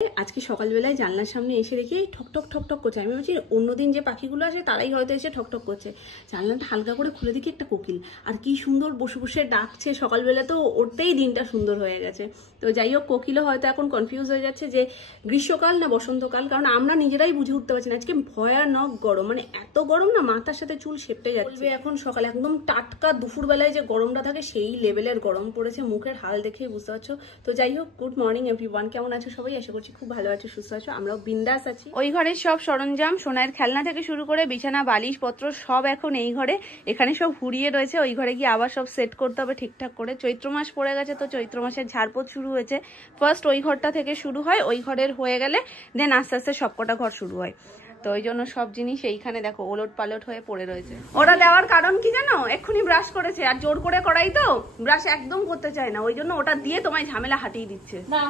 আজকে সকালবেলায় জানলার সামনে এসে রেখে ঠকঠক ঠকঠক করছে। আমি ভাবছি অন্যদিন যে পাখিগুলো আসে তারাই হয়তো এসে ঠকঠক করছে। জানলাটা হালকা করে খুলে দেখি একটা কোকিল, আর কি সুন্দর বসে বসে ডাকছে সকালবেলা, তো ওরতেই দিনটা সুন্দর হয়ে গেছে। তো যাই হোক, কোকিলও হয়তো এখন কনফিউজ হয়ে যাচ্ছে যে গ্রীষ্মকাল না বসন্তকাল, কারণ আমরা নিজেরাই বুঝে উঠতে পারছি না। আজকে ভয়ানক গরম, মানে এত গরম না মাথার সাথে চুল সেপটে যাচ্ছে। এখন সকালে একদম টাটকা দুপুরবেলায় যে গরমটা থাকে সেই লেভেলের গরম পড়েছে, মুখের হাল দেখে বুঝতে পারছো। তো যাই হোক, গুড মর্নিং এভরিওয়ান, কেমন আছো সবাই? আশা করছি খুব ভালো আছো, সুস্থ আছো, আমরাও বিন্দাস আছি। ওই ঘরের সব সরঞ্জাম, সোনার খেলনা থেকে শুরু করে বিছানা বালিশ পত্র সব এখন এই ঘরে, এখানে সব ঘুরিয়ে রয়েছে। ওই ঘরে গিয়ে আবার সব সেট করতে হবে ঠিকঠাক করে। চৈত্র মাস পড়ে গেছে, তো চৈত্র মাসের ঝাড়পোছ শুরু হয়েছে। ফার্স্ট ওই ঘরটা থেকে শুরু হয়, ওই ঘরের হয়ে গেলে দেন আস্তে আস্তে সবকটা ঘর শুরু হয়। তো ওই জন্য সব জিনিস এইখানে দেখো ওলট পালট হয়ে পড়ে রয়েছে। ওটা দেওয়ার কারণ কি জানো? এক্ষুনি ব্রাশ করেছে, আর জোর করে করাই তো ব্রাশ একদম করতে চায় না, ওই জন্য ওটা দিয়ে তোমায় ঝামেলা হাঁটিয়ে দিচ্ছে। না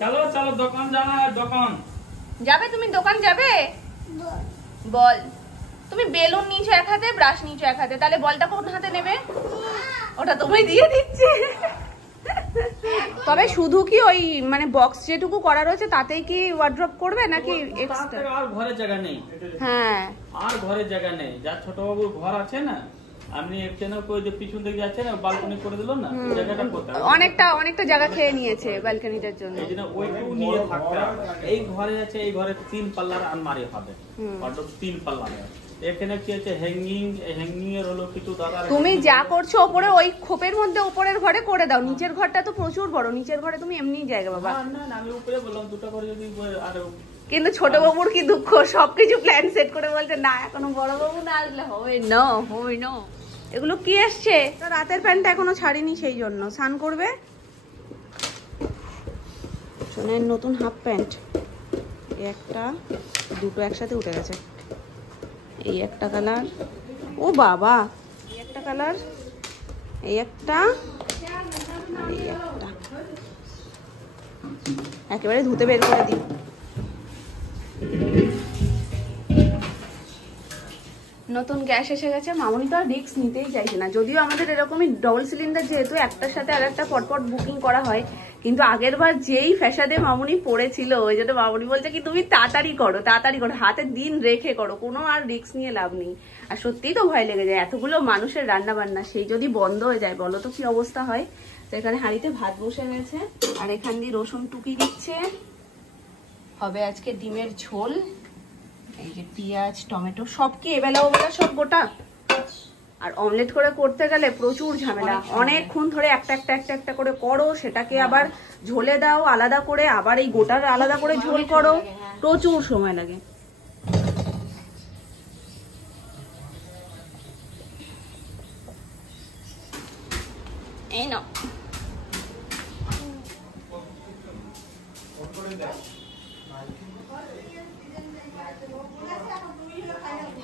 চলো চলো দোকান যাওয়া, দোকান যাবে? তুমি দোকান যাবে? বল, তুমি বেলুন নিয়েছো এক হাতে, ব্রাশ নিয়েছো এক হাতে, তাহলে বলটা কোন হাতে নেবে? ওটা তুমি দিয়ে দিচ্ছে। তবে শুধু কি ওই মানে বক্স যেটুকু করা রয়েছে তাতেই কি ওয়ার্ড্রপ করবে নাকি এক্সট্রা? আর ঘরে জায়গা নেই। হ্যাঁ, আর ঘরে জায়গা নেই। যা ছোট বাবুর ঘর আছে না, আপনি একখানে কই যে পিছন দিকে যাচ্ছে না, বালকনি করে দিল না, জায়গাটা কোথায়? অনেকটা জায়গা খেয়ে নিয়েছে ব্যালকনিটার জন্য। এই জন্য ওইটুকু নিয়ে থাকতে হবে। এই ঘরে আছে, এই ঘরে 3 পাল্লার আলমারি হবে, ওয়ার্ড্রপ 3 পাল্লা। এখানে কি আছে, হ্যাঙ্গিং এর হলো কিছু দাদা। তুমি যা করছো ওপরে ওই খোপের মধ্যে উপরের ঘরে করে দাও, নিচের ঘরটা তো প্রচুর বড়, নিচের ঘরে তুমি এমনি জায়গা বাবা। না না, আমি উপরে বললাম দুটো করে যদি আর। কিন্তু ছোট বাবুর কি দুঃখ, সবকিছু প্ল্যান সেট করে বলছে না এখনো বড় বাবু না আসলে হবে না, হবে না। এগুলো কি আসছে? রাতের প্যান্টটা এখনো ছাড়িনি, সেই জন্য স্নান করবে। সোনার নতুন হাফ প্যান্ট, একটা দুটো একসাথে উঠে গেছে। এই একটা কালার, ও বাবা, এই একটা কালার, এই একটা, আর এই একটা, একেবারে ধুতে বের করে দিই। নতুন গ্যাস এসে গেছে, মামুনি তো আর রিস্ক নিতেই চাইছে না। যদিও আমাদের এরকমই ডবল সিলিন্ডার, যেহেতু একটার সাথে আর একটা পটপট বুকিং করা হয়, কিন্তু আগের বার যেই ফ্যাসাদে মামুনি পড়েছিল, ওই জন্য মামুনি বলছে কি তুমি তাড়াতাড়ি করো, হাতে দিন রেখে করো, কোনো আর রিস্ক নিয়ে লাভ নেই। আর সত্যিই তো ভয় লেগে যায়, এতগুলো মানুষের রান্না বান্না, সেই যদি বন্ধ হয়ে যায় বলো তো কি অবস্থা হয়। তো এখানে হাঁড়িতে ভাত বসে গেছে, আর এখান দিয়ে রসুন টুকি দিচ্ছে, হবে আজকে ডিমের ঝোল। এই যে পেঁয়াজ টমেটো সব কি এবেলা ওবেলা সব গোটা, আর অমলেট করে করতে গেলে প্রচুর ঝামেলা, অনেকক্ষণ ধরে একটা করে করো, সেটাকে আবার ঝোলে দাও আলাদা করে, আবার এই গোটার আলাদা করে ঝোল করো, প্রচুর সময় লাগে। এই নাও,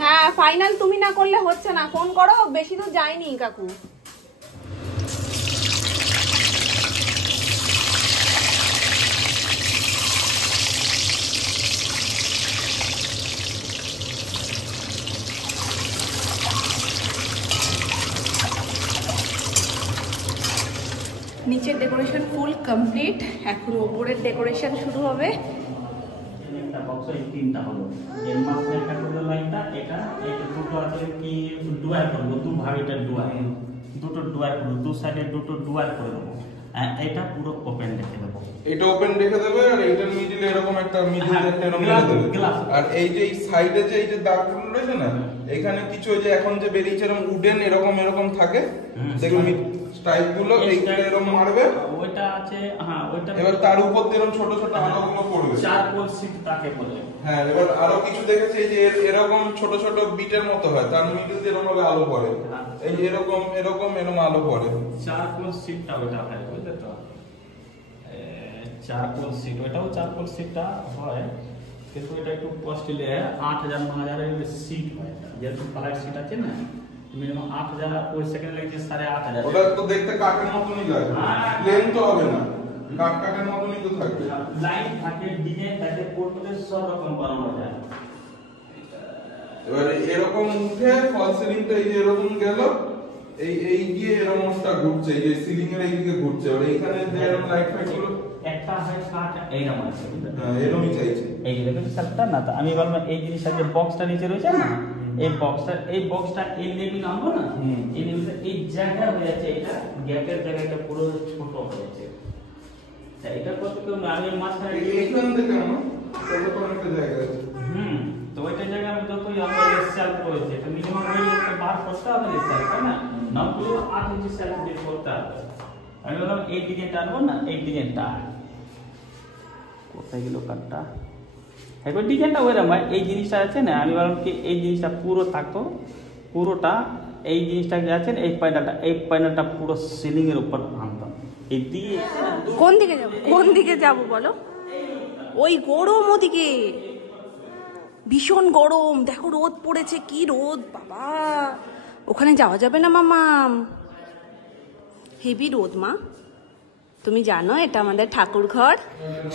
হ্যাঁ ফাইনাল তুমি না করলে হচ্ছে না, ফোন করো, বেশি দূর যায়নি কাকু। নিচের ডেকোরেশন ফুল কমপ্লিট, এখন উপরের ডেকোরেশন শুরু হবে। তিনটা হলো এর মাঝে একটা করে লাইনটা, এটা এটা দুটো আছে কি ডুয়ার করব, দু ভাগ এটা ডুয়ার, দুটো ডুয়ার করব, দু সাইডে দুটো ডুয়ার করে দেব। এটা পুরো ওপেন রেখে দেব, এটা ওপেন রেখে দেবে, আর এইটার মিডলে এরকম একটা মিডল একটা এরকম রেখে দেবে। আর এই যে এই সাইডে যে এই যে দাগগুলো রয়েছে না, এখানে কিছু ওই যে এখন যে বেরিয়েছে এরকম উডেন এরকম থাকে, দেখুন স্টাইল গুলো এইগুলো এরকম মারবে, ওইটা আছে। হ্যাঁ ওইটা এবার তার উপর দিয়ে এরকম ছোট ছোট আলোগুলো পড়বে, চারকোল শীট তাকে বলে। হ্যাঁ এবার আরো কিছু দেখেছি এই যে এরকম ছোট ছোট বিটের মতো হয়, তার মিডল দিয়ে এরকম ভাবে আলো পড়ে, এই যে এরকম আলো পড়ে, চারকোল শীটটা ওইটা হয়, বুঝলে তো? চারকোল শীট, ওইটাও চারকোল শীটটা হয়, কিন্তু এটা একটু কস্টলি, 8,000-9,000 এর শীট হয়, যেহেতু কালার শীট আছে না, মিনিমাম 8,000, ওই সেকেন্ড লেগেছে 8,500। ওটা তো দেখতে কাঠের মতনই লাগে, প্লেন তো হবে না, কাঠের মতনই তো থাকবে, লাইন থাকে, ডিজাইন থাকে, পোর্টফোলিও সব রকম বানানো যায়। এবারে এরকম উঠে ফল সিলিংটা এই যে এরকম গেল, এই গিয়ে এরকমটা ঘুরছে, এই যে সিলিং এর এইদিকে ঘুরছে, আর এইখানে যে এরকম লাইট ফাইট গুলো একটা হয় কাট এইরকম আছে, হ্যাঁ এরকমই চাইছে। এই যে দেখো সাতটা না, তো আমি বললাম এই জিনিসটা যে বক্সটা নিচে রয়েছে না, এই বক্সটা এই লেভেল আনবো না, এই লেভেলটা এই জায়গা হয়ে যাচ্ছে, এটা গ্যাপের জায়গাটা পুরো ছোট হয়ে যাচ্ছে। এটা কত কেউ না, আমি মাঝখানে এইখান থেকে না তারপর একটা জায়গা আছে, তো ওইটা জায়গা আমি যতই আমরা সেলফ রয়েছে, এটা মিনিমাম ওই লোকটা বার করতে হবে সেলফ, তাই না, না পুরো 8 ইঞ্চি সেলফ দিয়ে করতে হবে। আমি বললাম এই ডিজাইনটা আনবো না, এই ডিজাইনটা কোথায় গেল কাটটা, একবার ডিজাইনটা ওইরকম হয়, এই জিনিসটা আছে না, আমি বললাম কি এই জিনিসটা পুরো থাকতো, পুরোটা এই জিনিসটা যে আছে এই প্যানেলটা পুরো সিলিং এর উপর আনতাম, এই দিয়ে কোন দিকে যাব বলো? ওই গরম, ওদিকে ভীষণ গরম, দেখো রোদ পড়েছে, কি রোদ বাবা, ওখানে যাওয়া যাবে না মামাম, হেভি রোদ। মা তুমি জানো এটা আমাদের ঠাকুর ঘর,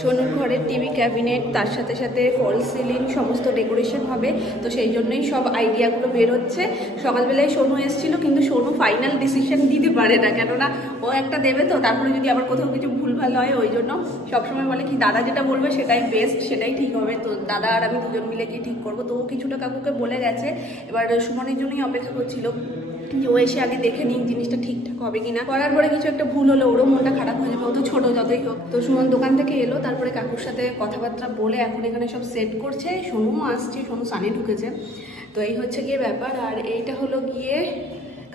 সোনুর ঘরের টিভি ক্যাবিনেট, তার সাথে সাথে ফল সিলিং সমস্ত ডেকোরেশন হবে, তো সেই জন্যই সব আইডিয়াগুলো বের হচ্ছে। সকালবেলায় সোনু এসেছিল, কিন্তু সোনু ফাইনাল ডিসিশন দিতে পারে না, কেননা ও একটা দেবে তো, তারপরে যদি আবার কোথাও কিছু ভুলভাল হয়, ওই জন্য সবসময় বলে কি দাদা যেটা বলবে সেটাই বেস্ট, সেটাই ঠিক হবে। তো দাদা আর আমি দুজন মিলে কি ঠিক করবো, তো ও কিছুটা কাকুকে বলে গেছে, এবার সুমনের জন্যই অপেক্ষা করছিল যে ও এসে আগে দেখে নিক জিনিসটা ঠিকঠাক হবে কিনা, করার পরে কিছু একটা ভুল হলো ওরও মনটা খারাপ হয়ে যাবে, ও তো ছোটো যতই হোক। তো সুমন দোকান থেকে এলো, তারপরে কাকুর সাথে কথাবার্তা বলে এখন এখানে সব সেট করছে, সোনুও আসছে, সোনু সানে ঢুকেছে, তো এই হচ্ছে গিয়ে ব্যাপার। আর এইটা হলো গিয়ে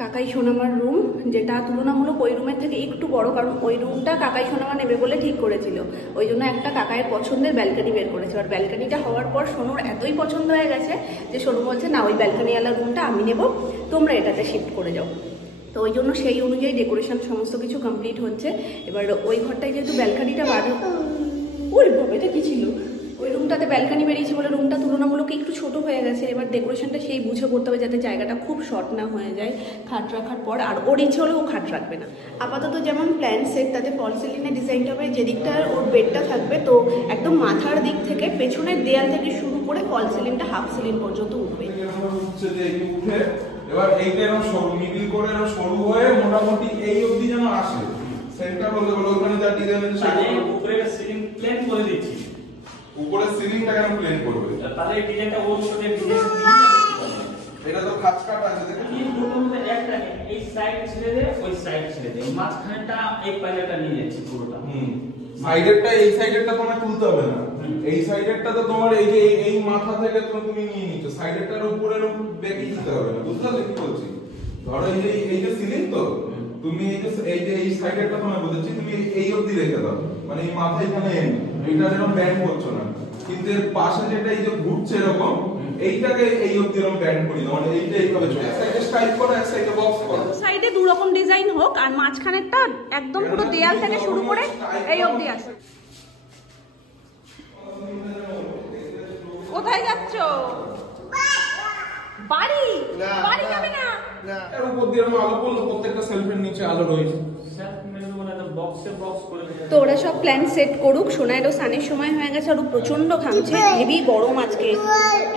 কাকাই সোনামার রুম, যেটা তুলনামূলক ওই রুমের থেকে একটু বড়, কারণ ওই রুমটা কাকাই সোনামা নেবে বলে ঠিক করেছিল, ওই জন্য একটা কাকায়ের পছন্দের ব্যালকানি বের করেছে। আর ব্যালকানিটা হওয়ার পর সোনুর এতই পছন্দ হয়ে গেছে যে সোনু বলছে না ওই ব্যালকানিওয়ালা রুমটা আমি নেব, তোমরা এটাতে শিফট করে যাও। তো ওই জন্য সেই অনুযায়ী ডেকোরেশন সমস্ত কিছু কমপ্লিট হচ্ছে। এবার ওই ঘরটায় যেহেতু ব্যালকানিটা বাঁধা, ওই এটা কি ছিল, ওই রুমটাতে ব্যালকানি বেরিয়েছে বলে রুমটা তুলনামূলক একটু ছোট হয়ে গেছে। এবার ডেকোরেশনটা সেই বুঝে করতে হবে যাতে জায়গাটা খুব শর্ট না হয়ে যায় খাট রাখার পর, আর ওর ইচ্ছে হলে ও খাট রাখবে না। আপাতত যেমন প্ল্যান সেট, তাতে ফল সিলিংয়ের ডিজাইনটা হবে, যেদিকটা ওর বেডটা থাকবে, তো একদম মাথার দিক থেকে পেছনের দেয়াল থেকে শুরু করে ফল সিলিংটা হাফ সিলিং পর্যন্ত উঠবে। এবার এইটা এরকম সরু মিডল করে এরকম সরু হয়ে মোটামুটি এই অবধি যেন আসে, সেন্টার বলতে বলে ওখানে যা ডিজাইন আছে তাহলে উপরে সিলিং প্লেন করে দিচ্ছি, উপরে সিলিংটা কেন প্লেন করবে, তাহলে এই ডিজাইনটা ওর সাথে ডিজাইন এটা তো খাঁজ কাটা আছে দেখেন, এই দুটোর মধ্যে একটা এই সাইড ছেড়ে দে, ওই সাইড ছেড়ে দে, মাঝখানেটা এই প্যানেলটা নিয়ে যাচ্ছি পুরোটা। সাইডেরটা এই সাইডেরটা তোমার তুলতে হবে না, এই সাইডেরটা তো তোমার এই যে এই মাথা থেকে তুমি নিয়ে নিচ্ছ, সাইডেরটার উপরে বেঁকে দিতে হবে না, বুঝতে পারলে কি বলছি? ধরো এই যে সিলিং তো তুমি এই যে এই সাইডেরটা তোমায় বলেছি তুমি এই অবধি রেখে দাও, মানে এই মাথা এখানে এইটা যেন ব্যান্ড করছো না, কিন্তু এর পাশে যেটা এই যে ঘুরছে এরকম এইটাকে এই অবধি এরকম ব্যান্ড করি দাও, মানে এইটা এইভাবে চলে, এক সাইডে স্ট্রাইপ করো, এক সাইডে বক্স করো, সাইডে দু রকম ডিজাইন হোক, আর মাঝখানেরটা একদম পুরো দেয়াল থেকে শুরু করে এই অবধি আসে। কোথায় যাচ্ছ? বাড়ি বাড়ি যাবে না, এর উপর দিয়ে আলো পড়লো, প্রত্যেকটা সেলফের নিচে আলো রয়েছে। তো ওরা সব প্ল্যান সেট করুক, সোনাইরও সানের সময় হয়ে গেছে, আর ও প্রচন্ড ঘামছে, হেভি গরম আজকে,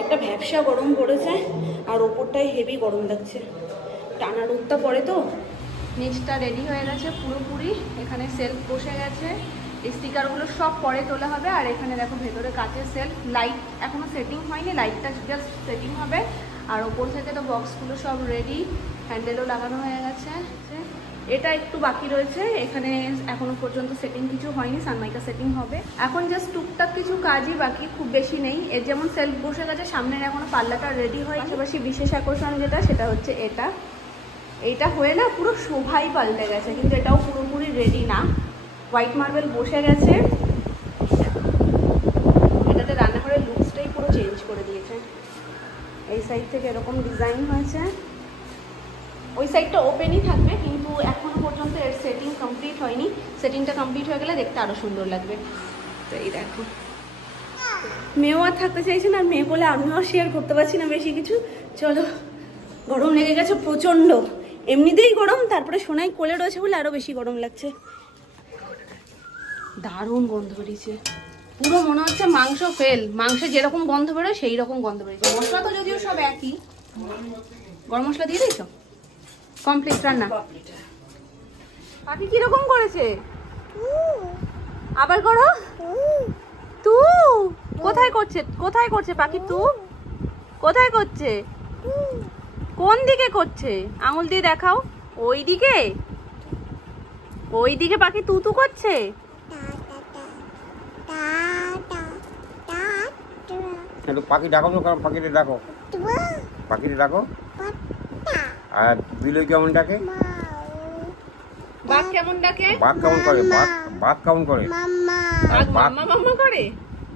একটা ভ্যাপসা গরম পড়েছে, আর ওপরটায় হেভি গরম লাগছে, টানা রোদটা পড়ে তো। নিচটা রেডি হয়ে গেছে পুরোপুরি, এখানে সেলফ বসে গেছে, এই স্টিকারগুলো সব পরে তোলা হবে। আর এখানে দেখো ভেতরে কাচের সেলফ, লাইট এখনো সেটিং হয়নি, লাইটটা জাস্ট সেটিং হবে। আর ওপর থেকে তো বক্সগুলো সব রেডি, হ্যান্ডেলও লাগানো হয়ে গেছে, এটা একটু বাকি রয়েছে, এখানে এখনো পর্যন্ত সেটিং কিছু হয়নি, সানমাইকা সেটিং হবে এখন, জাস্ট টুকটাক কিছু কাজই বাকি, খুব বেশি নেই। এর যেমন সেলফ বসে গেছে, সামনের এখনো পাল্লাটা রেডি হয়। পাশাপাশি বিশেষ আকর্ষণ যেটা, সেটা হচ্ছে এইটা হয়ে না পুরো শোভাই পাল্টে গেছে, কিন্তু এটাও পুরোপুরি রেডি না। হোয়াইট মার্বেল বসে গেছে, এটাতে রান্নাঘরের লুকসটাই পুরো চেঞ্জ করে দিয়েছে। এই সাইড থেকে এরকম ডিজাইন হয়েছে, ওই সাইডটা ওপেনই থাকবে, কিন্তু এখনো পর্যন্ত এর সেটিং কমপ্লিট হয়নি, সেটিংটা কমপ্লিট হয়ে গেলে দেখতে আরও সুন্দর লাগবে। তো এই দেখো, মেয়েও আর থাকতে চাইছে না, আর মেয়ে বলে আমিও শেয়ার করতে পারছি না বেশি কিছু। চলো, গরম লেগে গেছে প্রচণ্ড, এমনিতেই গরম, তারপরে সোনাই কোলে রয়েছে বলে আরও বেশি গরম লাগছে। দারুণ গন্ধ বেরিয়েছে, পুরো মনে হচ্ছে মাংস ফেল, মাংসে যেরকম গন্ধ বেরোয় সেই রকম গন্ধ বেরিয়েছে। মশলা তো যদিও সব একই, গরম মশলা দিয়ে দিয়েছ? কমপ্লিট রান্না। পাখি কিরকম করেছে? আবার করো। তু কোথায় করছে? কোথায় করছে পাখি? তু কোথায় করছে? কোন দিকে করছে? আঙুল দিয়ে দেখাও। ওই দিকে? ওই দিকে পাখি তু তু করছে? পাখি ডাকো তো, পাখিটা ডাকো, পাখিটা ডাকো। আর বিলই কেমন ডাকে? বাঘ কেমন ডাকে? বাঘ কেমন করে? বাঘ কেমন করে? বাঘ মাম্মা মাম্মা করে।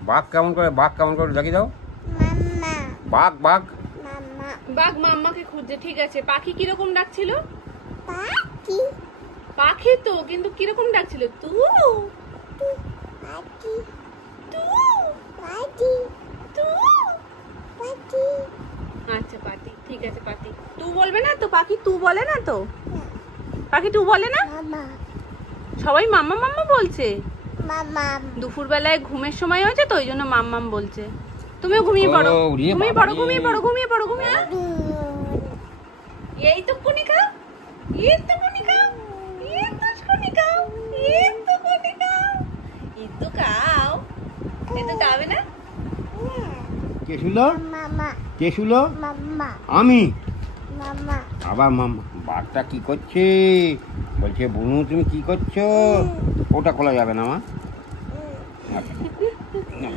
বাঘ কেমন করে? বাঘ কেমন করে দেখি দাও। বাঘ বাঘ বাঘ মাম্মাকে খুঁজছে। ঠিক আছে, পাখি কিরকম ডাকছিল? পাখি তো, কিন্তু কিরকম ডাকছিল? তু আচ্ছা পাতি, ঠিক আছে পাতি। তু বলবে না তো পাখি? তু বলে না তো পাখি? তু বলে না? সবাই মাম্মা মাম্মা বলছে। দুপুর বেলায় ঘুমের সময় হয়েছে তো, ওই জন্য মাম্মাম বলছে। তুমিও ঘুমিয়ে পড়ো, ঘুমিয়ে পড়ো, ঘুমিয়ে পড়ো, ঘুমিয়ে পড়ো, ঘুমিয়ে। এই তো কনিকা, এই তো কনিকা, এই তো কনিকা, এই তো কনিকা, এই তো খাও। এই তো খাবে না? কে শুলো? কে শুলো? আমি। আবার মাম্মা। বাঘটা কি করছে? বলছে বুনু তুমি কি করছো? ওটা খোলা যাবে না মা।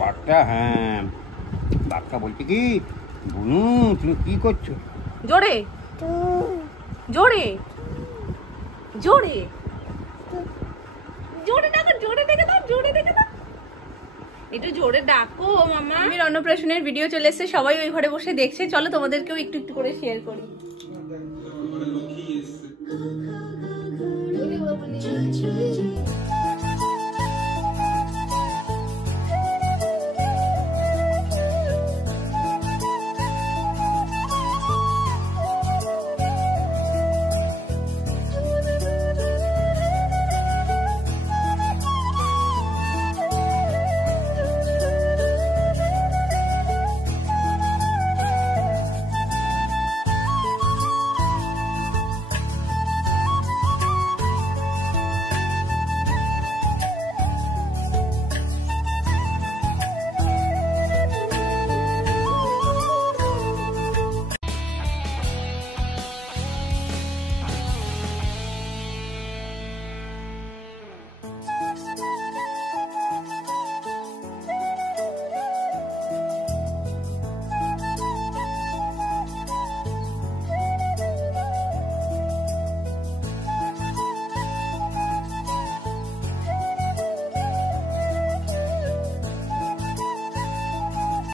বাঘটা, হ্যাঁ বাঘটা বলছে কি, বুনু তুমি কি করছো? জোরে জোরে জোরে জোরে ডাকো, জোরে দেখে দাও, জোরে দেখে দাও, একটু জোরে ডাকো মামা। আমি অন্নপ্রাশনের ভিডিও চলে এসেছে, সবাই ওই ঘরে বসে দেখছে। চলো তোমাদেরকেও একটু একটু করে শেয়ার করি।